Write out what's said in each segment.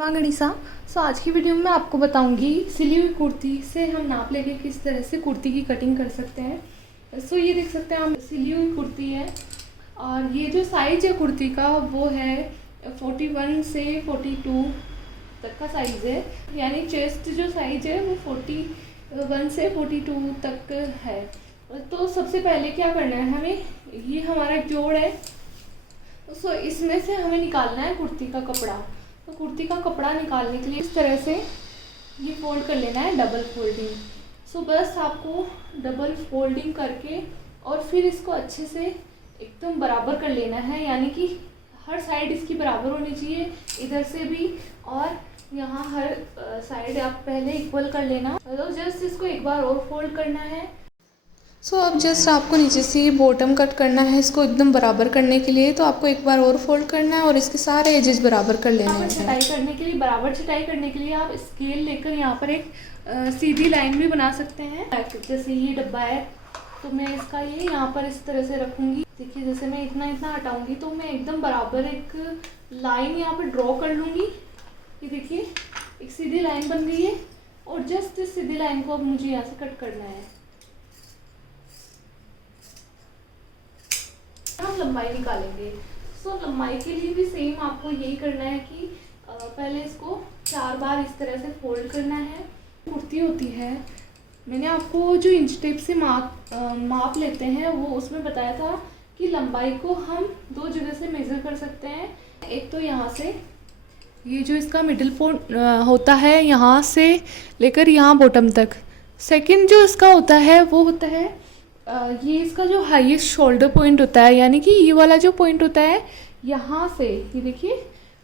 माँ गणिसा। आज की वीडियो में आपको बताऊंगी सिली हुई कुर्ती से हम नाप लेके किस तरह से कुर्ती की कटिंग कर सकते हैं। ये देख सकते हैं, हम सिली हुई कुर्ती है और ये जो साइज है कुर्ती का वो है 41 से 42 तक का साइज़ है। यानी चेस्ट जो साइज है वो 41 से 42 तक है। तो सबसे पहले क्या करना है, हमें ये हमारा जोड़ है, इसमें से हमें निकालना है कुर्ती का कपड़ा। तो कुर्ती का कपड़ा निकालने के लिए इस तरह से ये फोल्ड कर लेना है, डबल फोल्डिंग। बस आपको डबल फोल्डिंग करके और फिर इसको अच्छे से एकदम बराबर कर लेना है, यानी कि हर साइड इसकी बराबर होनी चाहिए, इधर से भी और यहाँ हर साइड आप पहले इक्वल कर लेना। तो जस्ट इसको एक बार और फोल्ड करना है। अब जस्ट आपको नीचे से बॉटम कट करना है, इसको एकदम बराबर करने के लिए। तो आपको एक बार और फोल्ड करना है और इसके सारे एजेस बराबर कर लेने हैं। छटाई करने के लिए, बराबर छटाई करने के लिए आप स्केल लेकर यहाँ पर एक सीधी लाइन भी बना सकते हैं। जैसे ये डब्बा है तो मैं इसका ये यहाँ पर इस तरह से रखूँगी। देखिए, जैसे मैं इतना इतना हटाऊँगी तो मैं एकदम बराबर एक लाइन यहाँ पर ड्रॉ कर लूँगी। ये देखिए, एक सीधी लाइन बन गई है और जस्ट इस सीधी लाइन को अब मुझे यहाँ से कट करना है। हम लंबाई निकालेंगे। लंबाई के लिए भी सेम आपको यही करना है कि पहले इसको 4 बार इस तरह से फोल्ड करना है। कुर्ती होती है, मैंने आपको जो इंच टेप से माप लेते हैं वो उसमें बताया था कि लंबाई को हम 2 जगह से मेज़र कर सकते हैं। एक तो यहाँ से, ये जो इसका मिडिल पॉइंट होता है यहाँ से लेकर यहाँ बॉटम तक। सेकंड जो इसका होता है वो होता है ये इसका जो हाईएस्ट शोल्डर पॉइंट होता है, यानी कि ये वाला जो पॉइंट होता है यहाँ से, ये देखिए,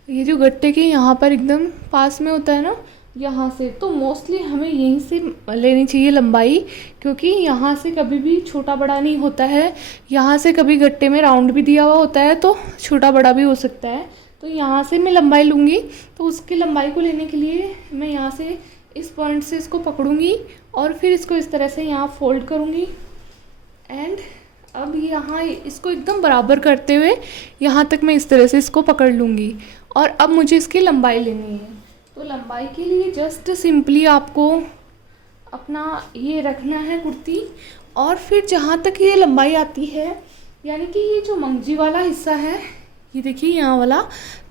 ये जो गट्टे के यहाँ पर एकदम पास में होता है ना, यहाँ से। तो मोस्टली हमें यहीं से लेनी चाहिए लंबाई, क्योंकि यहाँ से कभी भी छोटा बड़ा नहीं होता है। यहाँ से कभी गट्टे में राउंड भी दिया हुआ होता है तो छोटा बड़ा भी हो सकता है। तो यहाँ से मैं लंबाई लूँगी। तो उसकी लंबाई को लेने के लिए मैं यहाँ से इस पॉइंट से इसको पकड़ूँगी और फिर इसको इस तरह से यहाँ फोल्ड करूँगी। एंड अब यहाँ इसको एकदम बराबर करते हुए यहाँ तक मैं इस तरह से इसको पकड़ लूँगी और अब मुझे इसकी लंबाई लेनी है। तो लंबाई के लिए जस्ट सिंपली आपको अपना ये रखना है कुर्ती, और फिर जहाँ तक ये लंबाई आती है, यानी कि ये जो मंगजी वाला हिस्सा है, ये देखिए यहाँ वाला,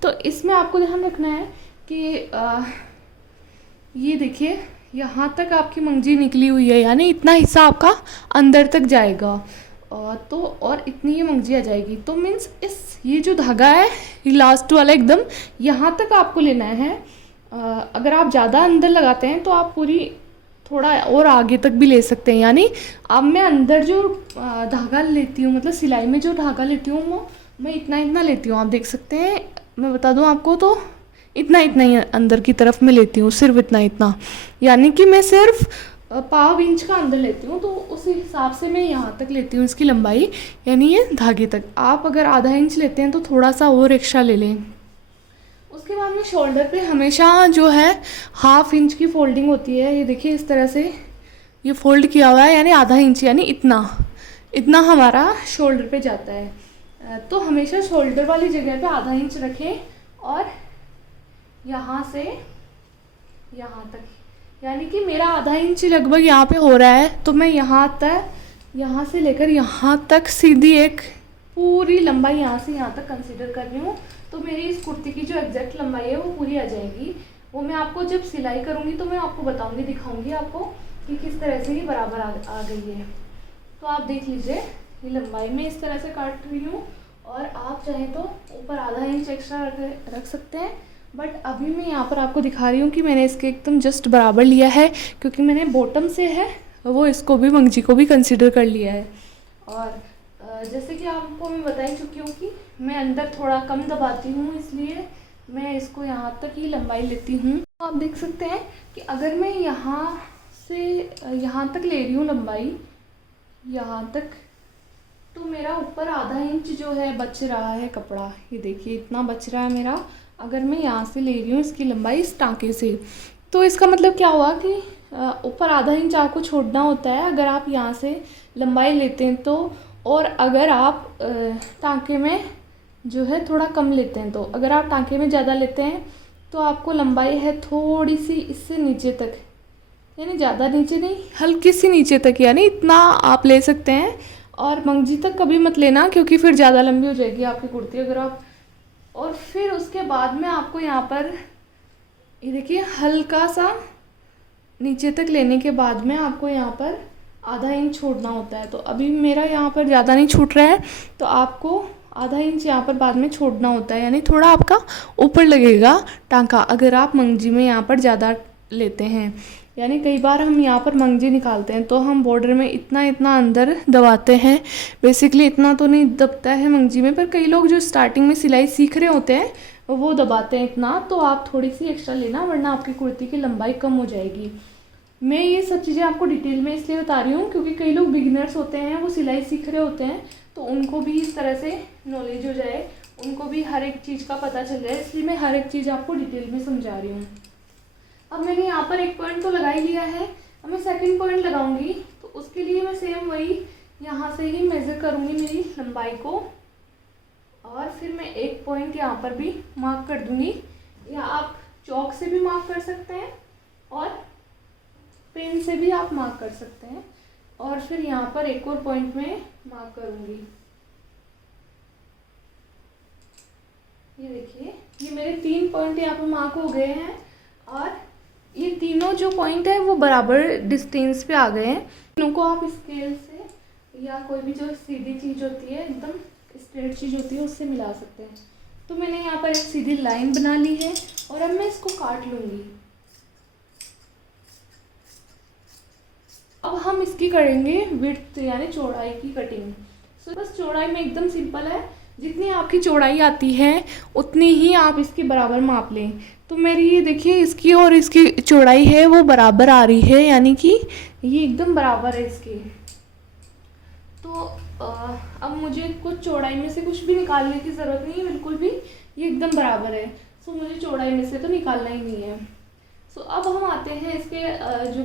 तो इसमें आपको ध्यान रखना है कि ये देखिए यहाँ तक आपकी मंगजी निकली हुई है, यानी इतना हिस्सा आपका अंदर तक जाएगा। तो और इतनी ये मंगजी आ जाएगी। तो मीन्स ये जो धागा है, ये लास्ट वाला एकदम यहाँ तक आपको लेना है। अगर आप ज़्यादा अंदर लगाते हैं तो आप पूरी थोड़ा और आगे तक भी ले सकते हैं। यानी अब मैं अंदर जो धागा लेती हूँ, मतलब सिलाई में जो धागा लेती हूँ वो मैं इतना इतना लेती हूँ। आप देख सकते हैं, मैं बता दूँ आपको, तो इतना इतना ही अंदर की तरफ में लेती हूँ, सिर्फ इतना इतना, यानी कि मैं सिर्फ 1/4 इंच का अंदर लेती हूँ। तो उस हिसाब से मैं यहाँ तक लेती हूँ इसकी लंबाई, यानी ये धागे तक। आप अगर आधा इंच लेते हैं तो थोड़ा सा और एक्स्ट्रा ले लें। उसके बाद में शोल्डर पे हमेशा जो है 1/2 इंच की फोल्डिंग होती है। ये देखिए, इस तरह से ये फोल्ड किया हुआ है, यानी आधा इंच, यानी इतना इतना हमारा शोल्डर पे जाता है। तो हमेशा शोल्डर वाली जगह पे आधा इंच रखें और यहाँ से यहाँ तक, यानी कि मेरा आधा इंच लगभग यहाँ पे हो रहा है। तो मैं यहाँ तक, यहाँ से लेकर यहाँ तक सीधी एक पूरी लंबाई यहाँ से यहाँ तक कंसीडर कर रही हूँ। तो मेरी इस कुर्ती की जो एग्जैक्ट लंबाई है वो पूरी आ जाएगी। वो मैं आपको जब सिलाई करूँगी तो मैं आपको बताऊँगी, दिखाऊँगी आपको कि किस तरह से ये बराबर आ गई है। तो आप देख लीजिए, ये लंबाई में इस तरह से काट रही हूँ और आप चाहें तो ऊपर आधा इंच एक्स्ट्रा रख सकते हैं। बट अभी मैं यहाँ पर आपको दिखा रही हूँ कि मैंने इसके एकदम जस्ट बराबर लिया है, क्योंकि मैंने बॉटम से है वो इसको भी, मंगजी को भी कंसीडर कर लिया है। और जैसे कि आपको मैं बता ही चुकी हूँ कि मैं अंदर थोड़ा कम दबाती हूँ, इसलिए मैं इसको यहाँ तक ही लंबाई लेती हूँ। तो आप देख सकते हैं कि अगर मैं यहाँ से यहाँ तक ले रही हूँ लंबाई, यहाँ तक, तो मेरा ऊपर आधा इंच जो है बच रहा है कपड़ा। ये देखिए, इतना बच रहा है मेरा। अगर मैं यहाँ से ले रही हूँ इसकी लंबाई इस टाँके से, तो इसका मतलब क्या हुआ कि ऊपर आधा इंच आपको छोड़ना होता है अगर आप यहाँ से लंबाई लेते हैं तो। और अगर आप टाँके में जो है थोड़ा कम लेते हैं तो, अगर आप टाँके में ज़्यादा लेते हैं तो आपको लंबाई है थोड़ी सी इससे नीचे तक, यानी ज़्यादा नीचे नहीं, हल्की सी नीचे तक, यानी इतना आप ले सकते हैं। और मंगजी तक कभी मत लेना क्योंकि फिर ज़्यादा लंबी हो जाएगी आपकी कुर्ती अगर आप। और फिर उसके बाद में आपको यहाँ पर ये देखिए हल्का सा नीचे तक लेने के बाद में आपको यहाँ पर आधा इंच छोड़ना होता है। तो अभी मेरा यहाँ पर ज़्यादा नहीं छूट रहा है, तो आपको आधा इंच यहाँ पर बाद में छोड़ना होता है, यानी थोड़ा आपका ऊपर लगेगा टांका अगर आप मंगजी में यहाँ पर ज़्यादा लेते हैं। यानी कई बार हम यहाँ पर मंगजी निकालते हैं तो हम बॉर्डर में इतना इतना अंदर दबाते हैं, बेसिकली इतना तो नहीं दबता है मंगजी में, पर कई लोग जो स्टार्टिंग में सिलाई सीख रहे होते हैं वो दबाते हैं इतना, तो आप थोड़ी सी एक्स्ट्रा लेना वरना आपकी कुर्ती की लंबाई कम हो जाएगी। मैं ये सब चीज़ें आपको डिटेल में इसलिए बता रही हूँ क्योंकि कई लोग बिगिनर्स होते हैं, वो सिलाई सीख रहे होते हैं, तो उनको भी इस तरह से नॉलेज हो जाए, उनको भी हर एक चीज़ का पता चल जाए, इसलिए मैं हर एक चीज़ आपको डिटेल में समझा रही हूँ। अब मैंने यहाँ पर एक पॉइंट तो लगा ही लिया है, अब मैं सेकंड पॉइंट लगाऊंगी, तो उसके लिए मैं सेम वही यहाँ से ही मेज़र करूँगी मेरी लंबाई को, और फिर मैं एक पॉइंट यहाँ पर भी मार्क कर दूँगी, या आप चौक से भी मार्क कर सकते हैं और पेन से भी आप मार्क कर सकते हैं, और फिर यहाँ पर एक और पॉइंट में मार्क करूँगी। ये देखिए ये मेरे 3 पॉइंट यहाँ पर मार्क हो गए हैं, और ये तीनों जो पॉइंट है वो बराबर डिस्टेंस पे आ गए हैं। तीनों को आप स्केल से या कोई भी जो सीधी चीज़ होती है, एकदम स्ट्रेट चीज़ होती है, उससे मिला सकते हैं। तो मैंने यहाँ पर एक सीधी लाइन बना ली है और अब मैं इसको काट लूँगी। अब हम इसकी करेंगे विड्थ यानी चौड़ाई की कटिंग। सो बस चौड़ाई में एकदम सिंपल है, जितनी आपकी चौड़ाई आती है उतनी ही आप इसके बराबर माप लें। तो मेरी ये देखिए इसकी और इसकी चौड़ाई है वो बराबर आ रही है, यानी कि ये एकदम बराबर है इसकी। तो अब मुझे कुछ चौड़ाई में से कुछ भी निकालने की ज़रूरत नहीं है, बिल्कुल भी ये एकदम बराबर है। सो मुझे चौड़ाई में से तो निकालना ही नहीं है। सो अब हम आते हैं इसके जो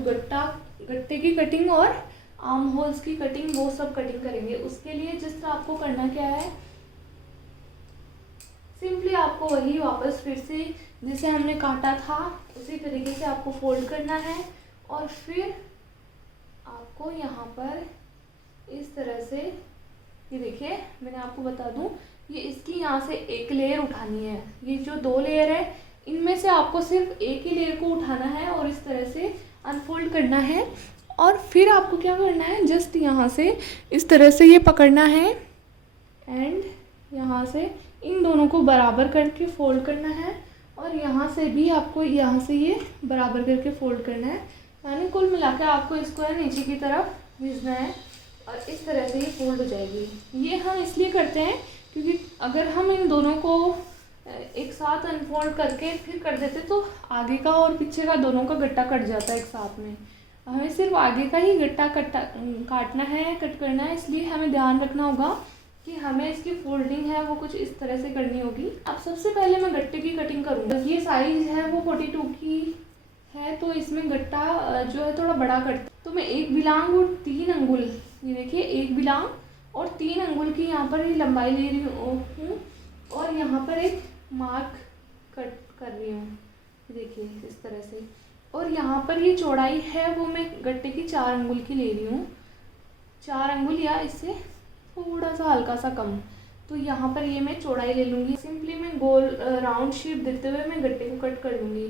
गट्टे की कटिंग और आर्म होल्स की कटिंग, वो सब कटिंग करेंगे। उसके लिए जिस तरह आपको करना क्या है, सिंपली आपको वही वापस फिर से जैसे हमने काटा था उसी तरीके से आपको फोल्ड करना है, और फिर आपको यहाँ पर इस तरह से, ये देखिए मैंने आपको बता दूँ, ये इसकी यहाँ से एक लेयर उठानी है। ये जो 2 लेयर है इनमें से आपको सिर्फ एक ही लेयर को उठाना है और इस तरह से अनफोल्ड करना है, और फिर आपको क्या करना है, जस्ट यहाँ से इस तरह से ये पकड़ना है एंड यहाँ से इन दोनों को बराबर करके फोल्ड करना है, और यहाँ से भी आपको यहाँ से ये बराबर करके फोल्ड करना है। यानी कुल मिला के आपको इसको है नीचे की तरफ भेजना है, और इस तरह से ये फोल्ड हो जाएगी। ये हम इसलिए करते हैं क्योंकि अगर हम इन दोनों को एक साथ अनफोल्ड करके फिर कर देते तो आगे का और पीछे का दोनों का गट्टा कट जाता है एक साथ में। हमें सिर्फ आगे का ही गट्टा काटना है, कट करना है, इसलिए हमें ध्यान रखना होगा कि हमें इसकी फोल्डिंग है वो कुछ इस तरह से करनी होगी। अब सबसे पहले मैं गट्टे की कटिंग करूँगी। ये साइज़ है वो 42 की है, तो इसमें गट्टा जो है थोड़ा बड़ा कटता, तो मैं 1 बिलांग और 3 अंगुल, ये देखिए 1 बिलांग और 3 अंगुल की यहाँ पर लंबाई ले रही हूँ, और यहाँ पर एक मार्क कट कर रही हूँ, देखिए इस तरह से। और यहाँ पर ये चौड़ाई है वो मैं गट्टे की 4 अंगुल की ले रही हूँ, 4 अंगुल या इससे थोड़ा सा हल्का सा कम। तो यहाँ पर ये मैं चौड़ाई ले लूँगी। सिंपली मैं गोल राउंड शेप देते हुए मैं गट्टे को कट कर लूँगी।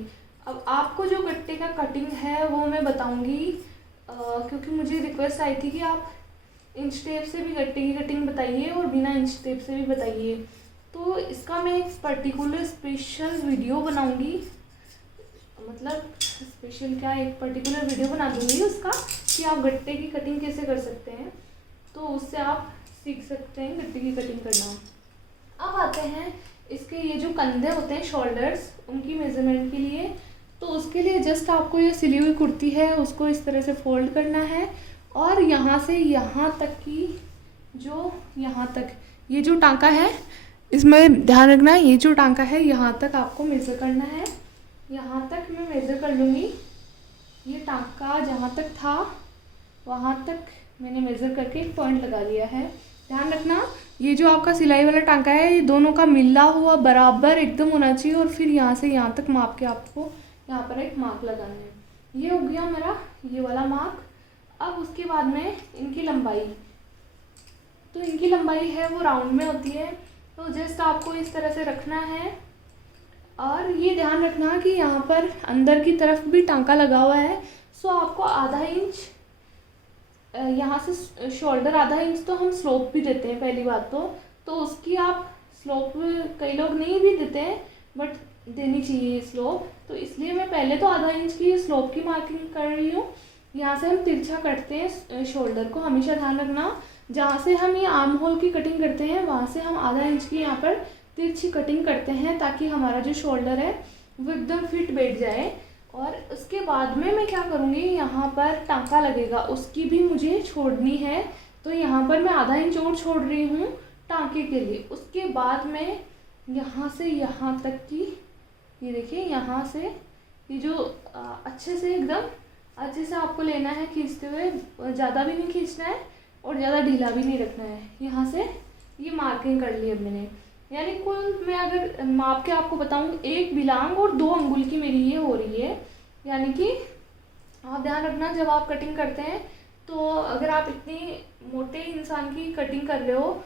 अब आपको जो गट्टे का कटिंग है वो मैं बताऊँगी, क्योंकि मुझे रिक्वेस्ट आई थी कि आप इंच टेप से भी गट्टे की कटिंग बताइए और बिना इंच टेप से भी बताइए। तो इसका मैं एक पर्टिकुलर स्पेशल वीडियो बनाऊँगी, मतलब स्पेशल क्या, एक पर्टिकुलर वीडियो बना दूँगी उसका कि आप गट्टे की कटिंग कैसे कर सकते हैं, तो उससे आप सीख सकते हैं गट्टे की कटिंग करना। अब आते हैं इसके ये जो कंधे होते हैं, शोल्डर्स, उनकी मेज़रमेंट के लिए। तो उसके लिए जस्ट आपको ये सिली हुई कुर्ती है उसको इस तरह से फोल्ड करना है, और यहाँ से यहाँ तक की जो यहाँ तक ये जो टांका है, इसमें ध्यान रखना है, ये जो टांका है यहाँ तक आपको मेज़र करना है। यहाँ तक मैं मेज़र कर लूँगी। ये टांका जहाँ तक था वहाँ तक मैंने मेज़र करके एक पॉइंट लगा लिया है, ध्यान रखना ये जो आपका सिलाई वाला टांका है ये दोनों का मिला हुआ बराबर एकदम होना चाहिए, और फिर यहाँ से यहाँ तक माप के आपको यहाँ पर एक मार्क लगाना है। ये हो गया मेरा ये वाला मार्क। अब उसके बाद में इनकी लंबाई, तो इनकी लंबाई है वो राउंड में होती है, तो जस्ट आपको इस तरह से रखना है। और ये ध्यान रखना कि यहाँ पर अंदर की तरफ भी टांका लगा हुआ है, सो आपको आधा इंच यहाँ से शोल्डर आधा इंच तो हम स्लोप भी देते हैं पहली बात तो उसकी आप स्लोप कई लोग नहीं भी देते हैं बट देनी चाहिए स्लोप, तो इसलिए मैं पहले तो आधा इंच की स्लोप की मार्किंग कर रही हूँ। यहाँ से हम तिरछा कटते हैं शोल्डर को, हमेशा ध्यान रखना जहाँ से हम ये आर्म होल की कटिंग करते हैं वहाँ से हम आधा इंच की यहाँ पर तिरछी कटिंग करते हैं, ताकि हमारा जो शोल्डर है वो एकदम फिट बैठ जाए। और उसके बाद में मैं क्या करूँगी, यहाँ पर टांका लगेगा उसकी भी मुझे छोड़नी है, तो यहाँ पर मैं आधा इंच और छोड़ रही हूँ टांके के लिए। उसके बाद में यहाँ से यहाँ तक की, ये देखिए यहाँ से ये जो अच्छे से एकदम अच्छे से आपको लेना है खींचते हुए, ज़्यादा भी नहीं खींचना है और ज़्यादा ढीला भी नहीं रखना है। यहाँ से ये मार्किंग कर ली अब मैंने, यानी कुल मैं अगर माप के आपको बताऊँ 1 बिलांग और 2 अंगुल की मेरी ये हो रही है। यानी कि आप ध्यान रखना जब आप कटिंग करते हैं तो अगर आप इतनी मोटे इंसान की कटिंग कर रहे हो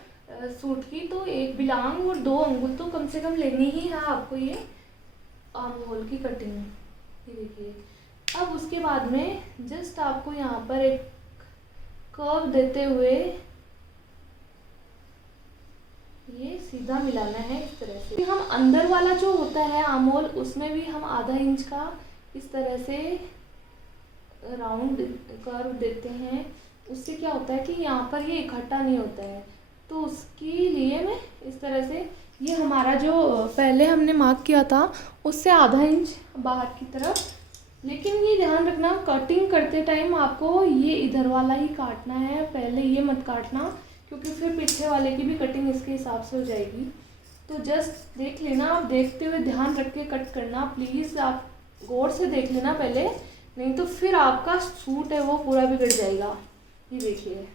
सूट की, तो 1 बिलांग और 2 अंगुल तो कम से कम लेनी ही है आपको ये आर्म होल की कटिंग। ये देखिए अब उसके बाद में जस्ट आपको यहाँ पर एक कर्व देते हुए ये सीधा मिलाना है इस तरह से। हम अंदर वाला जो होता है आर्म होल उसमें भी हम आधा इंच का इस तरह से राउंड कर्व देते हैं, उससे क्या होता है कि यहाँ पर ये इकट्ठा नहीं होता है, तो उसके लिए मैं इस तरह से ये हमारा जो पहले हमने मार्क किया था उससे आधा इंच बाहर की तरफ। लेकिन ये ध्यान रखना कटिंग करते टाइम आपको ये इधर वाला ही काटना है, पहले ये मत काटना क्योंकि फिर पीछे वाले की भी कटिंग इसके हिसाब से हो जाएगी। तो जस्ट देख लेना, आप देखते हुए ध्यान रख के कट करना प्लीज़, आप गौर से देख लेना पहले, नहीं तो फिर आपका सूट है वो पूरा बिगड़ जाएगा। ये देखिए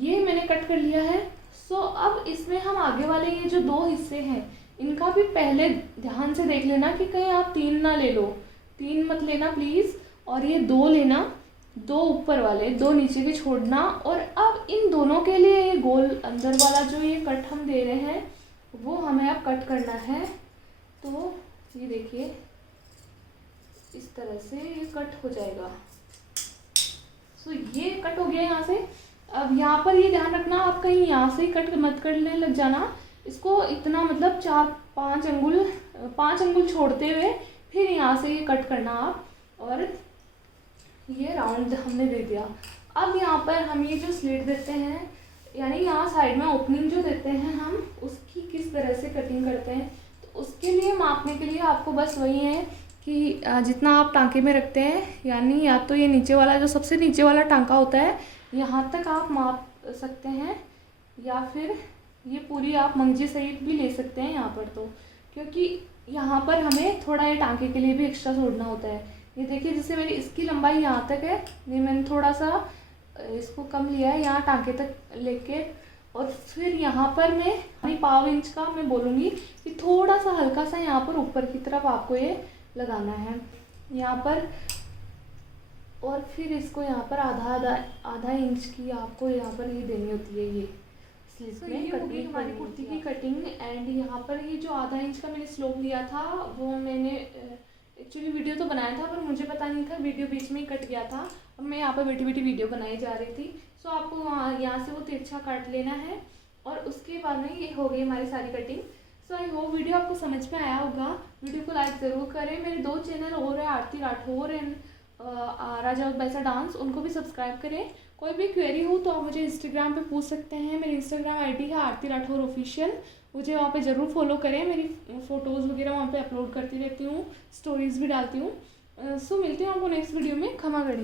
ये मैंने कट कर लिया है। सो अब इसमें हम आगे वाले ये जो 2 हिस्से हैं इनका भी पहले ध्यान से देख लेना कि कहीं आप 3 ना ले लो, 3 मत लेना प्लीज़, और ये 2 लेना, 2 ऊपर वाले 2 नीचे के छोड़ना। और अब इन दोनों के लिए ये गोल अंदर वाला जो ये कट हम दे रहे हैं वो हमें अब कट करना है। तो ये देखिए इस तरह से ये कट हो जाएगा। सो ये कट हो गया यहाँ से। अब यहाँ पर ये ध्यान रखना आप कहीं यहाँ से कट मत करने लग जाना, इसको इतना मतलब 4-5 अंगुल 5 अंगुल छोड़ते हुए फिर यहाँ से ये कट करना आप। और ये राउंड हमने दे दिया। अब यहाँ पर हम ये जो स्लिट देते हैं यानी यहाँ साइड में ओपनिंग जो देते हैं हम उसकी किस तरह से कटिंग करते हैं, तो उसके लिए मापने के लिए आपको बस वही है कि जितना आप टांके में रखते हैं, यानी या तो ये नीचे वाला जो सबसे नीचे वाला टांका होता है यहाँ तक आप माप सकते हैं, या फिर ये पूरी आप मंगजी सहित भी ले सकते हैं यहाँ पर। तो क्योंकि यहाँ पर हमें थोड़ा ये टांके के लिए भी एक्स्ट्रा छोड़ना होता है। ये देखिए जैसे मेरी इसकी लंबाई यहाँ तक है, ये मैंने थोड़ा सा इसको कम लिया है यहाँ टांके तक लेके, और फिर यहाँ पर मैं 1/2 इंच का मैं बोलूँगी कि थोड़ा सा हल्का सा यहाँ पर ऊपर की तरफ आपको ये लगाना है यहाँ पर, और फिर इसको यहाँ पर आधा इंच की आपको यहाँ पर ये देनी होती है ये स्लीव में। ये होगी हमारी कुर्ती की कटिंग। एंड यहाँ पर ये जो आधा इंच का मैंने स्लोप लिया था वो मैंने एक्चुअली वीडियो तो बनाया था पर मुझे पता नहीं था, वीडियो बीच में ही कट गया था। अब मैं यहाँ पर बैठी बैठी वीडियो बनाई जा रही थी। सो आपको यहाँ से वो तिरछा काट लेना है और उसके बाद में ये हो गई हमारी सारी cutting. So I hope video आपको समझ में आया होगा। वीडियो को लाइक ज़रूर करें। मेरे 2 चैनल और है, आरती राठौर एंड राजा बैसा डांस, उनको भी सब्सक्राइब करें। कोई भी क्वेरी हो तो आप मुझे इंस्टाग्राम पे पूछ सकते हैं। मेरी इंस्टाग्राम आईडी है आरती राठौर ऑफिशियल, मुझे वहाँ पे ज़रूर फॉलो करें। मेरी फ़ोटोज़ वगैरह वहाँ पे अपलोड करती रहती हूँ, स्टोरीज़ भी डालती हूँ। सो मिलती हूँ आपको नेक्स्ट वीडियो में। खमा गढ़ी।